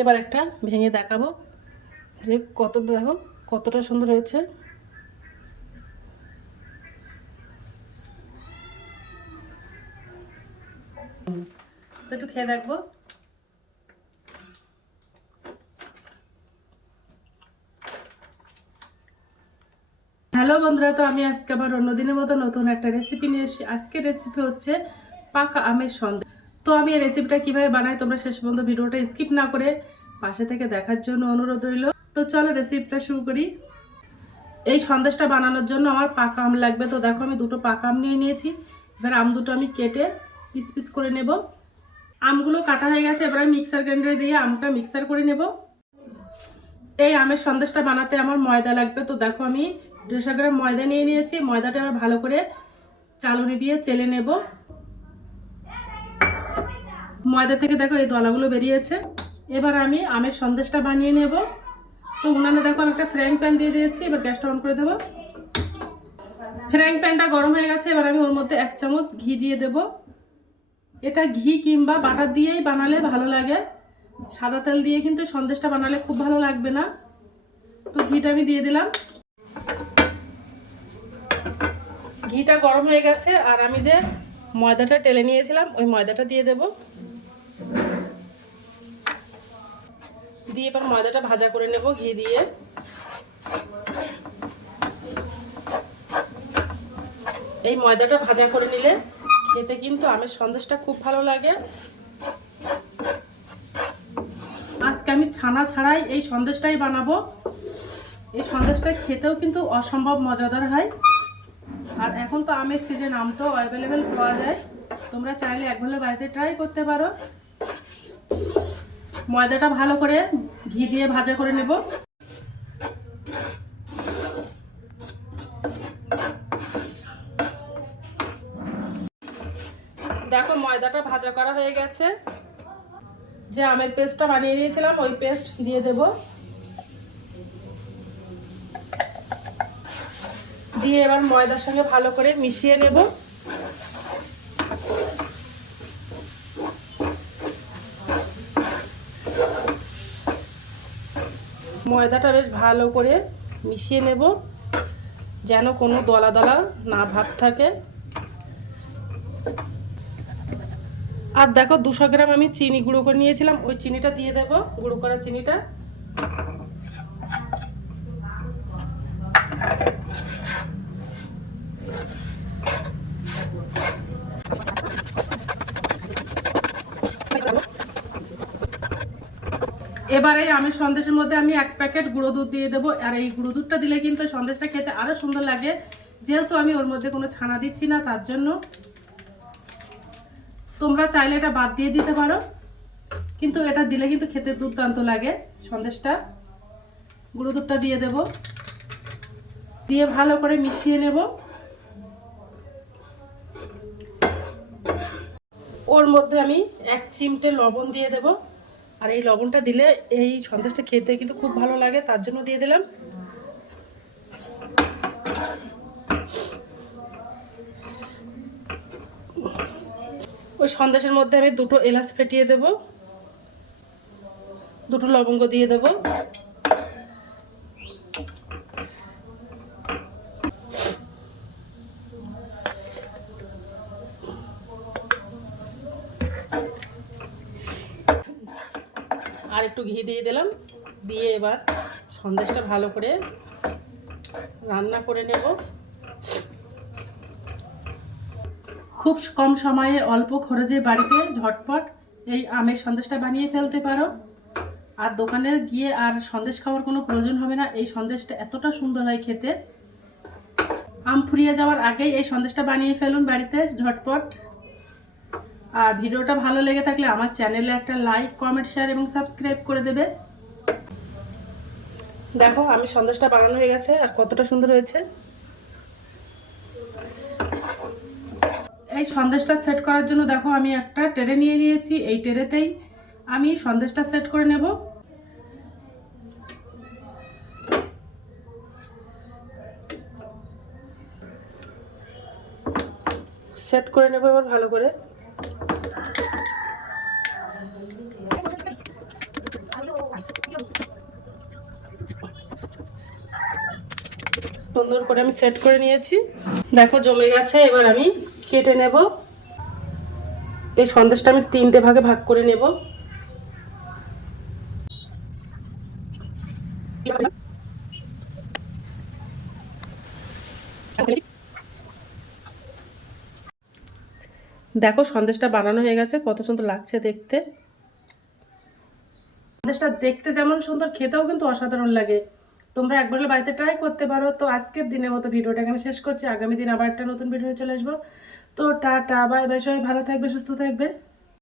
এবার একটা ভেঙে দেখাবো যে দেখো কতটা সুন্দর হয়েছে। তো একটু খেয়ে দেখবো। হ্যালো বন্ধুরা, তো আমি আজকে আবার অন্যদিনের মতো নতুন একটা রেসিপি নিয়ে এসেছি। আজকের রেসিপি হচ্ছে পাকা আমের সন্দেশ। তো আমি এই রেসিপিটা কিভাবে বানাই তোমরা শেষ পর্যন্ত ভিডিওটা স্কিপ না করে পাশে থেকে দেখার জন্য অনুরোধ রইল। তো চলো রেসিপিটা শুরু করি। এই সন্দেশটা বানানোর জন্য আমার পাকা আম লাগবে। তো দেখো আমি দুটো পাকা আম নিয়ে নিয়েছি। এবার আম দুটো আমি কেটে পিস পিস করে নেব। আমগুলো কাটা হয়ে গেছে, এবার আমি মিক্সার গ্রাইন্ডারে দিয়ে আমটা মিক্সার করে নেব। এই আমের সন্দেশটা বানাতে আমার ময়দা লাগবে। তো দেখো আমি 200 গ্রাম ময়দা নিয়ে নিয়েছি। ময়দাটা আবার ভালো করে চালনি দিয়ে চেলে নেব। ময়দা থেকে দেখো এই দলাগুলো বেরিয়েছে। এবার আমি আমের সন্দেশটা বানিয়ে নেব। তো উনানে দেখো আমি একটা ফ্রাইং প্যান দিয়ে দিয়েছি। এবার গ্যাসটা অন করে দেবো। ফ্রাইং প্যানটা গরম হয়ে গেছে। এবার আমি ওর মধ্যে 1 চামচ ঘি দিয়ে দেব। এটা ঘি কিংবা বাটার দিয়েই বানালে ভালো লাগে, সাদা তেল দিয়ে কিন্তু সন্দেশটা বানালে খুব ভালো লাগবে না। তো ঘিটা আমি দিয়ে দিলাম। ঘিটা গরম হয়ে গেছে, আর আমি যে ময়দাটা টেলে নিয়েছিলাম ওই ময়দাটা দিয়ে দেব। দিয়ে এবার ময়দাটা ভাজা করে নেব ঘি দিয়ে। এই ময়দাটা ভাজা করে নিলে খেতে কিন্তু আমের সন্দেশটা খুব ভালো লাগে। আজকে আমি ছানা ছাড়াই এই সন্দেশটাই বানাবো। এই সন্দেশটা খেতেও কিন্তু অসম্ভব মজাদার হয়। আর এখন তো আমের সিজন, আম তো অ্যাভেলেবেল পাওয়া যায়। তোমরা চাইলে একবেলা বাড়িতে ট্রাই করতে পারো। ময়দাটা ভালো করে ঘি দিয়ে ভাজা করে নেব। দেখো ময়দাটা ভাজা করা হয়ে গেছে। যে আমের পেস্টটা বানিয়ে নিয়েছিলাম ওই পেস্ট দিয়ে দেব। দিয়ে এবার ময়দার সঙ্গে ভালো করে মিশিয়ে নেব। ময়দাটা বেশ ভালো করে মিশিয়ে নেব, যেন কোনো দলা দলা না ভাব থাকে। আর দেখো 200 গ্রাম আমি চিনি গুঁড়ো করে নিয়েছিলাম, ওই চিনিটা দিয়ে দেব, গুঁড়ো করা চিনিটা। এবারে আমের সন্দেশের মধ্যে আমি 1 প্যাকেট গুঁড়ো দুধ দিয়ে দেবো। আর এই গুঁড়ো দুধটা দিলে কিন্তু সন্দেশটা খেতে আরো সুন্দর লাগে, যেহেতু আমি ওর মধ্যে কোনো ছানা দিচ্ছি না তার জন্য। তোমরা চাইলে এটা বাদ দিয়ে দিতে পারো, কিন্তু এটা দিলে কিন্তু খেতে দুর্দান্ত লাগে সন্দেশটা। গুঁড়ো দুধটা দিয়ে দেব, দিয়ে ভালো করে মিশিয়ে নেব। ওর মধ্যে আমি 1 চিমটে লবণ দিয়ে দেব। আর এই লবণটা দিলে এই সন্দেশটা খেতে কিন্তু খুব ভালো লাগে, তার জন্য দিয়ে দিলাম। ওই সন্দেশের মধ্যে আমি 2টো এলাচ ফেটিয়ে দেব, 2টো লবঙ্গ দিয়ে দেব। আর একটু ঘি দিয়ে দিলাম। দিয়ে এবার সন্দেশটা ভালো করে রান্না করে নেব। খুব কম সময়ে অল্প খরচে বাড়িতে ঝটপট এই আমের সন্দেশটা বানিয়ে ফেলতে পারো। আর দোকানে গিয়ে আর সন্দেশ খাওয়ার কোনো প্রয়োজন হবে না। এই সন্দেশটা এতটা সুন্দর হয় খেতে। আম ফুরিয়ে যাওয়ার আগেই এই সন্দেশটা বানিয়ে ফেলুন বাড়িতে ঝটপট। আর ভিডিওটা ভালো লেগে থাকলে আমার চ্যানেলে একটা লাইক, কমেন্ট, শেয়ার এবং সাবস্ক্রাইব করে দেবে। দেখো আমি সন্দেশটা বানানো হয়ে গেছে আর কতটা সুন্দর হয়েছে। এই সন্দেশটা সেট করার জন্য দেখো আমি একটা ট্রে নিয়ে নিয়েছি। এই ট্রেতেই আমি সন্দেশটা সেট করে নেব। সেট করে নেব এবার ভালো করে। সুন্দর করে আমি সেট করে নিয়েছি। দেখো জমে গেছে। এবার আমি কেটে নেব। এই সন্দেশটা আমি 3টে ভাগে ভাগ করে নেব। দেখো সন্দেশটা বানানো হয়ে গেছে, কত সুন্দর লাগছে দেখতে। সন্দেশটা দেখতে যেমন সুন্দর, খেতেও কিন্তু অসাধারণ লাগে। তোমরা একবার হলে বাড়িতে ট্রাই করতে পারো। তো আজকের দিনের মতো ভিডিওটা এখানে শেষ করছি। আগামী দিন আবার একটা নতুন ভিডিও চলে আসবো। তো টাটা, বাই বাই, সবাই ভালো থাকবে, সুস্থ থাকবে।